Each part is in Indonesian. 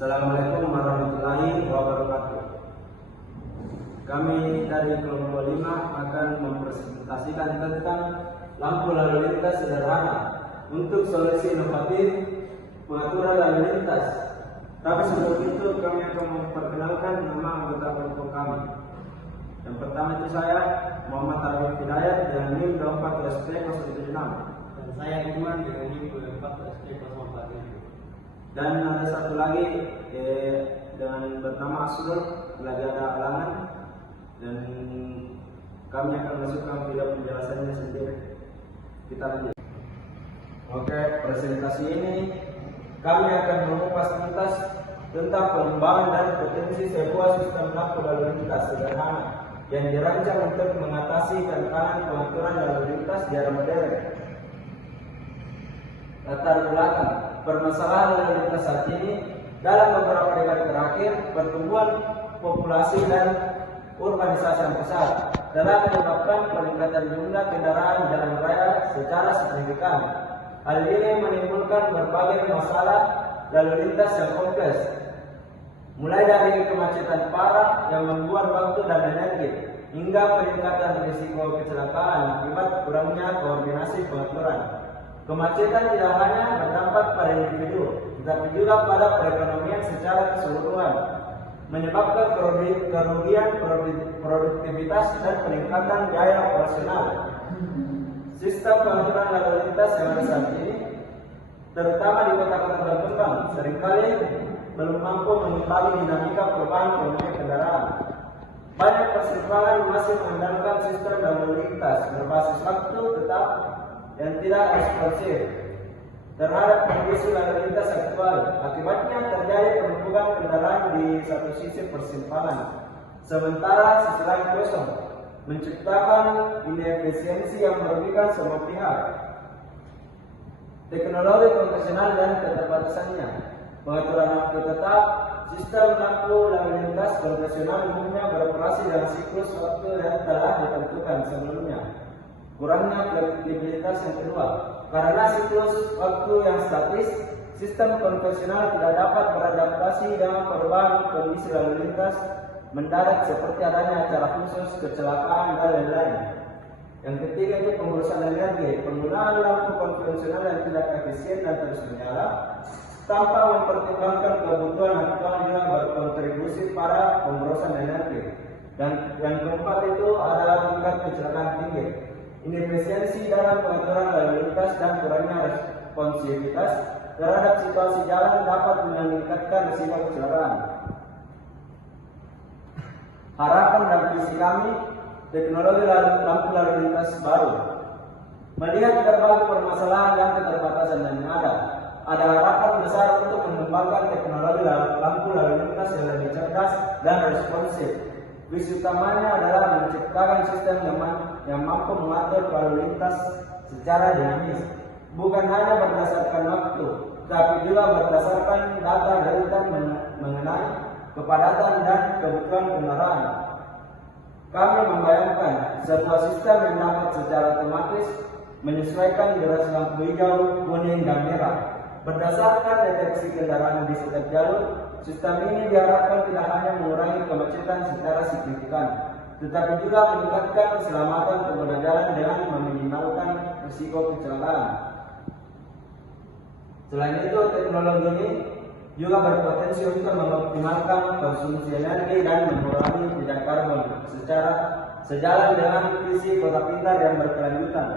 Assalamualaikum warahmatullahi wabarakatuh. Kami dari kelompok 5 akan mempresentasikan tentang lampu lalu lintas sederhana untuk solusi inovatif pengaturan lalu lintas. Tapi sebelum itu kami akan memperkenalkan nama anggota kelompok kami. Yang pertama itu saya, Muhammad Arif Hidayat dengan NIM 24SP076. Dan saya Iman dengan NIM 24SP045. Dan ada satu lagi dengan bernama Asrul, lagi ada halangan, dan kami akan masukkan video penjelasannya sendiri. Kita lanjut. Oke, presentasi ini kami akan mengupas tuntas tentang pengembangan dan potensi sebuah sistem lampu lalu lintas sederhana yang dirancang untuk mengatasi tantangan pengaturan lalu lintas di era modern. Latar belakang permasalahan lalu lintas saat ini dalam beberapa dekade terakhir, pertumbuhan populasi dan urbanisasi yang besar telah menyebabkan peningkatan jumlah kendaraan jalan raya secara signifikan. Hal ini menimbulkan berbagai masalah lalu lintas yang kompleks, mulai dari kemacetan parah yang membuat waktu dan energi, hingga peningkatan risiko kecelakaan akibat kurangnya koordinasi pengaturan. Kemacetan tidak hanya berdampak pada individu, tetapi juga pada perekonomian secara keseluruhan, menyebabkan kerugian produktivitas dan peningkatan biaya operasional. Sistem pengaturan lalu lintas yang ada saat ini, terutama di kota-kota berkembang, seringkali belum mampu mengimbangi dinamika perubahan volume kendaraan. Banyak persimpangan masih mengandalkan sistem lalu lintas berbasis waktu tetap yang tidak responsif terhadap kondisi lalu lintas aktual. Akibatnya terjadi penumpukan kendaraan di satu sisi persimpangan, sementara sisi lain kosong, menciptakan inefisiensi yang merugikan semua pihak. Teknologi konvensional dan keterbatasannya. Pengaturan waktu tetap, sistem lampu lalu lintas konvensional umumnya beroperasi dalam siklus waktu yang telah ditentukan sebelumnya. Kurangnya fleksibilitas yang kedua, karena siklus waktu yang statis, sistem konvensional tidak dapat beradaptasi dengan perubahan kondisi lalu lintas mendadak seperti adanya acara khusus, kecelakaan, dan lain-lain. Yang ketiga itu pengurusan energi. Penggunaan lampu konvensional yang tidak efisien dan terus menyala tanpa mempertimbangkan kebutuhan aktual juga berkontribusi pada pengurusan energi. Dan yang keempat itu adalah tingkat kecelakaan tinggi. Inefisiensi dalam pengaturan lalu lintas dan kurangnya responsivitas terhadap situasi jalan dapat meningkatkan risiko kecelakaan. Harapan dan visi kami, teknologi lampu lalu lintas baru. Melihat berbagai permasalahan dan keterbatasan yang ada harapan besar untuk mengembangkan teknologi lampu lalu lintas yang lebih cerdas dan responsif. Visi utamanya adalah menciptakan sistem yang mampu mengatur lalu lintas secara dinamis, bukan hanya berdasarkan waktu, tapi juga berdasarkan data real-time mengenai kepadatan dan kebutuhan kendaraan. Kami membayangkan sebuah sistem yang dapat secara otomatis menyesuaikan durasi lampu hijau, kuning, dan merah berdasarkan deteksi kendaraan di setiap jalur. Sistem ini diharapkan tidak hanya mengurangi kemacetan secara signifikan, tetapi juga meningkatkan keselamatan pengguna jalan dengan meminimalkan risiko kecelakaan. Selain itu, teknologi ini juga berpotensi untuk mengoptimalkan konsumsi energi dan mengurangi jejak karbon secara sejalan dengan visi kota pintar yang berkelanjutan.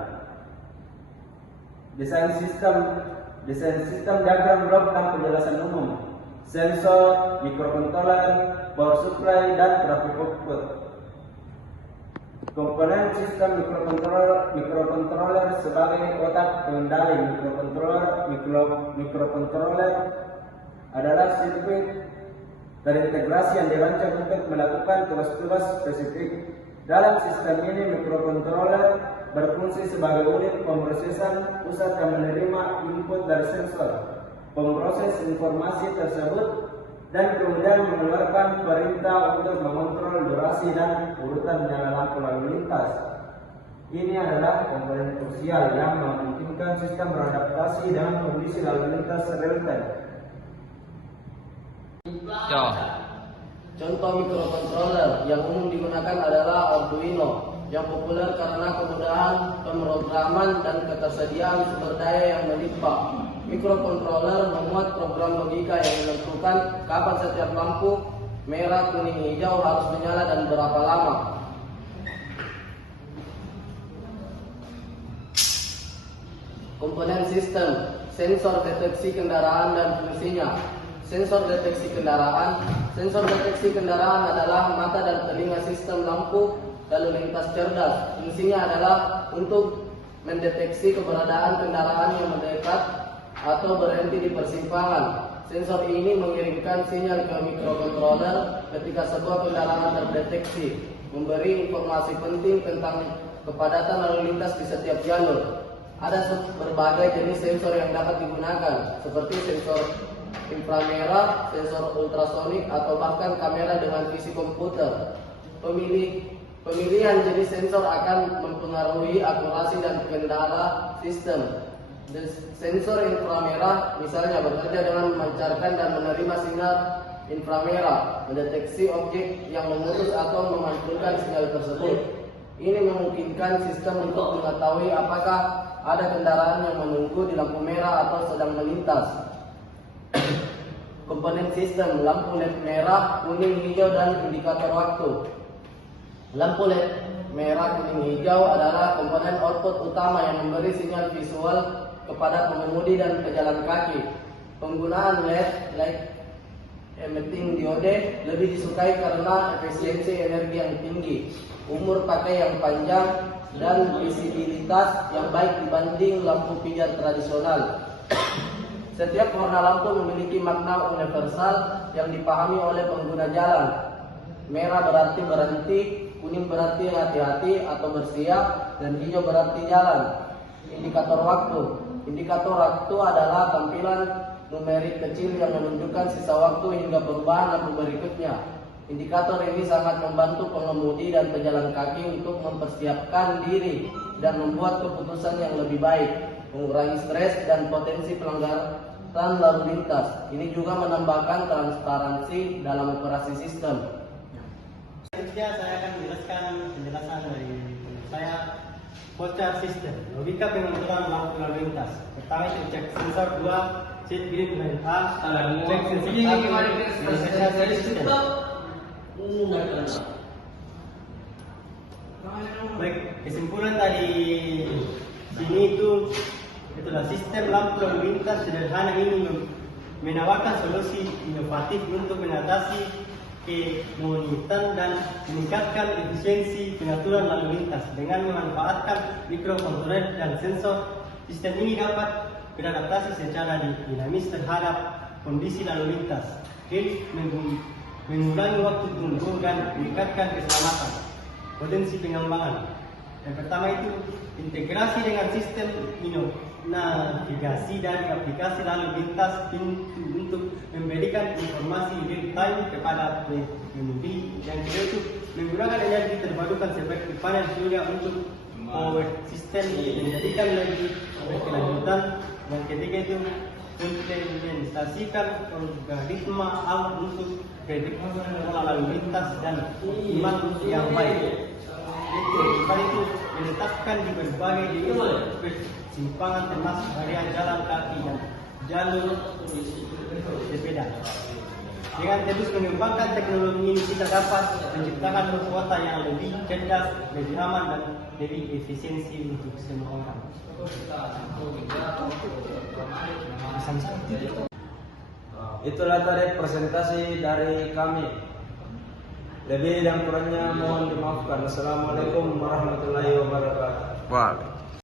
Desain sistem diagram blok dan penjelasan umum, sensor, microcontroller, power supply, dan graphic output. Komponen sistem microcontroller sebagai otak pengendali. Microcontroller adalah sirkuit terintegrasi yang dirancang untuk melakukan tugas-tugas spesifik. Dalam sistem ini, microcontroller berfungsi sebagai unit pemrosesan pusat yang menerima input dari sensor, memproses informasi tersebut, dan kemudian mengeluarkan perintah untuk mengontrol durasi dan urutan nyala lampu lalu lintas. Ini adalah komponen krusial yang memungkinkan sistem beradaptasi dengan kondisi lalu lintas real time. Yo. Contoh microcontroller yang umum digunakan adalah Arduino, yang populer karena kemudahan pemrograman dan ketersediaan sumber daya yang melimpah. Microcontroller memuat program logika yang menentukan kapan setiap lampu merah, kuning, hijau harus menyala dan berapa lama. Komponen sistem, sensor deteksi kendaraan dan fungsinya. Sensor deteksi kendaraan adalah mata dan telinga sistem lampu lalu lintas cerdas. Fungsinya adalah untuk mendeteksi keberadaan kendaraan yang mendekat atau berhenti di persimpangan. Sensor ini mengirimkan sinyal ke microcontroller ketika sebuah kendaraan terdeteksi, memberi informasi penting tentang kepadatan lalu lintas di setiap jalur. Ada berbagai jenis sensor yang dapat digunakan, seperti sensor inframerah, sensor ultrasonik, atau bahkan kamera dengan visi komputer. Pemilihan jenis sensor akan mempengaruhi akurasi dan kendala sistem. Sensor inframerah misalnya bekerja dengan memancarkan dan menerima sinyal inframerah, mendeteksi objek yang memutus atau memantulkan sinyal tersebut. Ini memungkinkan sistem untuk mengetahui apakah ada kendaraan yang menunggu di lampu merah atau sedang melintas. Komponen sistem, lampu LED merah, kuning, hijau, dan indikator waktu. Lampu LED merah, kuning, hijau adalah komponen output utama yang memberi sinyal visual kepada pengemudi dan pejalan kaki. Penggunaan LED, light emitting diode, lebih disukai karena efisiensi energi yang tinggi, umur pakai yang panjang, dan visibilitas yang baik dibanding lampu pijar tradisional. Setiap warna lampu memiliki makna universal yang dipahami oleh pengguna jalan. Merah berarti berhenti, kuning berarti hati-hati atau bersiap, dan hijau berarti jalan. Indikator waktu. Indikator waktu adalah tampilan numerik kecil yang menunjukkan sisa waktu hingga perubahan lampu berikutnya. Indikator ini sangat membantu pengemudi dan pejalan kaki untuk mempersiapkan diri dan membuat keputusan yang lebih baik, mengurangi stres dan potensi pelanggaran lalu lintas. Ini juga menambahkan transparansi dalam operasi sistem. Selanjutnya saya akan menjelaskan penjelasan dari saya voucher system, logika pengaturan lampu lalu lintas. Pertama itu cek sensor 2, seat green dan A, cek sensor 1, sistem. Baik, kesimpulan tadi sini itulah sistem lampu lalu lintas sederhana ini menawarkan solusi inovatif untuk mengatasi kemonoton dan meningkatkan efisiensi pengaturan lalu lintas dengan memanfaatkan mikrokontroler dan sensor. Sistem ini dapat beradaptasi secara dinamis terhadap kondisi lalu lintas, mengurangi waktu tunggu dan meningkatkan keselamatan. Potensi pengembangan. Yang pertama itu integrasi dengan sistem navigasi dari aplikasi lalu lintas untuk memberikan informasi real time kepada pengemudi. Yang kedua itu menggunakan energi terbarukan seperti panel surya untuk power system menjadikan lebih berkelanjutan. Yang ketiga itu implementasikan algoritma untuk prediksi pola lalu lintas dan iman yang baik. Itu diletakkan di berbagai persimpangan termasuk area jalan kaki dan jalur sepeda. Dengan terus mengembangkan teknologi ini, kita dapat menciptakan kota yang lebih cerdas, lebih aman, dan lebih efisiensi untuk semua orang. Itulah tadi presentasi dari kami. Lebih dan kurangnya mohon dimaafkan. Assalamualaikum warahmatullahi wabarakatuh. Wah.